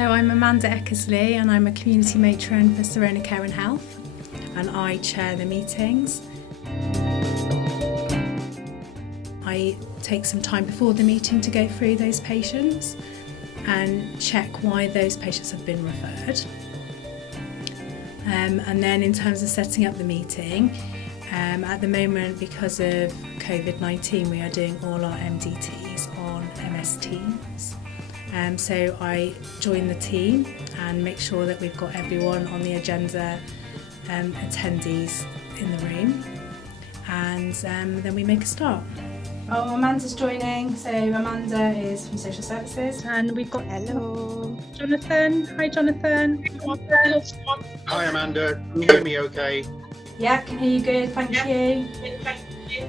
So I'm Amanda Eckersley and I'm a community matron for Sirona Care and Health, and I chair the meetings. I take some time before the meeting to go through those patients and check why those patients have been referred. And then in terms of setting up the meeting, at the moment, because of COVID-19, we are doing all our MDTs on MS Teams. So I join the team and make sure that we've got everyone on the agenda, attendees in the room, and then we make a start. Oh, Amanda's joining. So Amanda is from Social Services, and we've got Jonathan. Hi, Jonathan. Hi, Amanda. Can you hear me okay? Yeah, can hear you good. Thank you.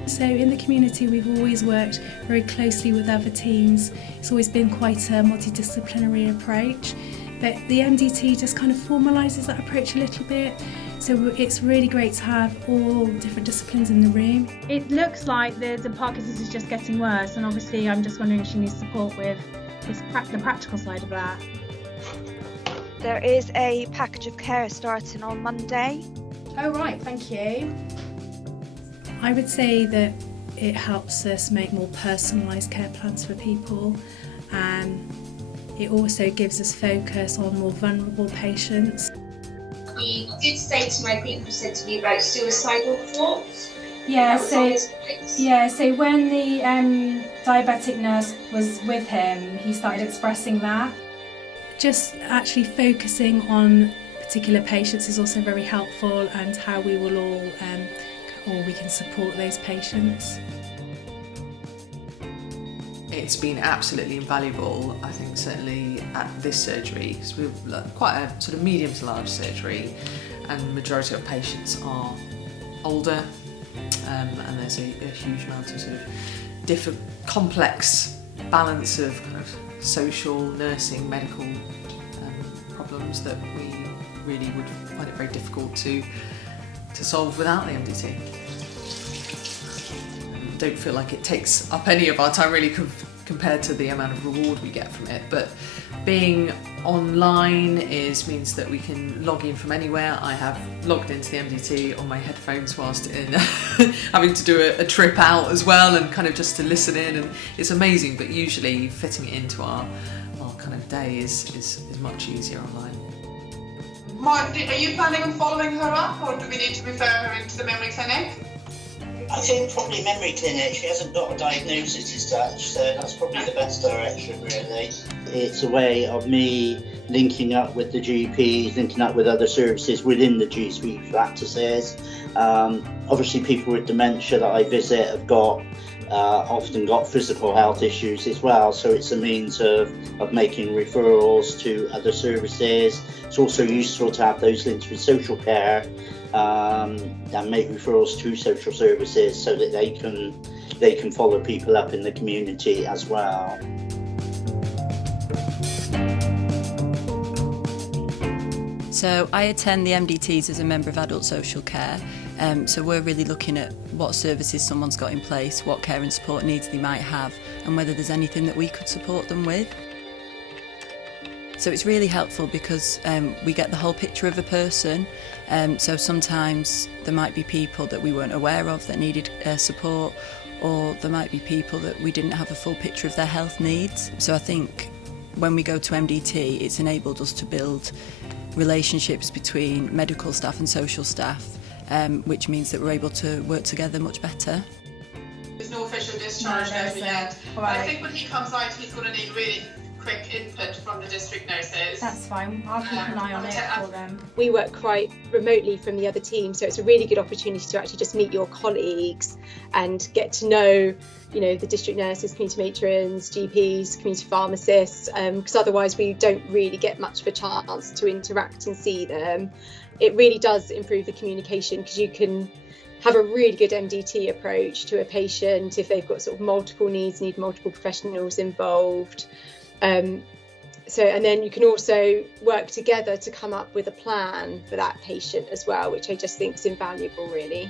So in the community, we've always worked very closely with other teams. It's always been quite a multidisciplinary approach, but the MDT just kind of formalises that approach a little bit. So it's really great to have all different disciplines in the room. It looks like the Parkinson's is just getting worse, and obviously I'm just wondering if she needs support with the practical side of that. There is a package of care starting on Monday. Oh right, thank you. I would say that it helps us make more personalised care plans for people, and it also gives us focus on more vulnerable patients. We did say to my people who said to me about suicidal thoughts. So when the diabetic nurse was with him, he started expressing that. Just actually focusing on particular patients is also very helpful, and how we will all or we can support those patients. It's been absolutely invaluable, I think, certainly at this surgery, because we've quite a sort of medium to large surgery, and the majority of patients are older, and there's a huge amount of sort of different complex balance of kind of social, nursing, medical problems that we really would find it very difficult to solve without the MDT. Don't feel like it takes up any of our time really compared to the amount of reward we get from it, but being online means that we can log in from anywhere. I have logged into the MDT on my headphones whilst in having to do a trip out as well, and kind of just to listen in, and it's amazing, but usually fitting it into our kind of day is much easier online. Mark, are you planning on following her up, or do we need to refer her into the memory clinic? I think probably memory clinic. She hasn't got a diagnosis as such, so that's probably the best direction, really. It's a way of me linking up with the GPs, linking up with other services within the GP practices. Obviously, people with dementia that I visit have often got physical health issues as well, so it's a means of making referrals to other services. It's also useful to have those links with social care, and make referrals to social services so that they can follow people up in the community as well. So I attend the MDTs as a member of adult social care. So we're really looking at what services someone's got in place, what care and support needs they might have, and whether there's anything that we could support them with. So it's really helpful because we get the whole picture of a person. So sometimes there might be people that we weren't aware of that needed support, or there might be people that we didn't have a full picture of their health needs. So I think when we go to MDT, it's enabled us to build relationships between medical staff and social staff, which means that we're able to work together much better. There's no official discharge yet. But I think when he comes out, he's going to need really quick input from the district nurses. That's fine. I'll keep an eye on it for them. We work quite remotely from the other team, so it's a really good opportunity to actually just meet your colleagues and get to know, the district nurses, community matrons, GPs, community pharmacists, because otherwise we don't really get much of a chance to interact and see them. It really does improve the communication, because you can have a really good MDT approach to a patient if they've got sort of multiple needs, need multiple professionals involved. And then you can also work together to come up with a plan for that patient as well, which I just think is invaluable, really.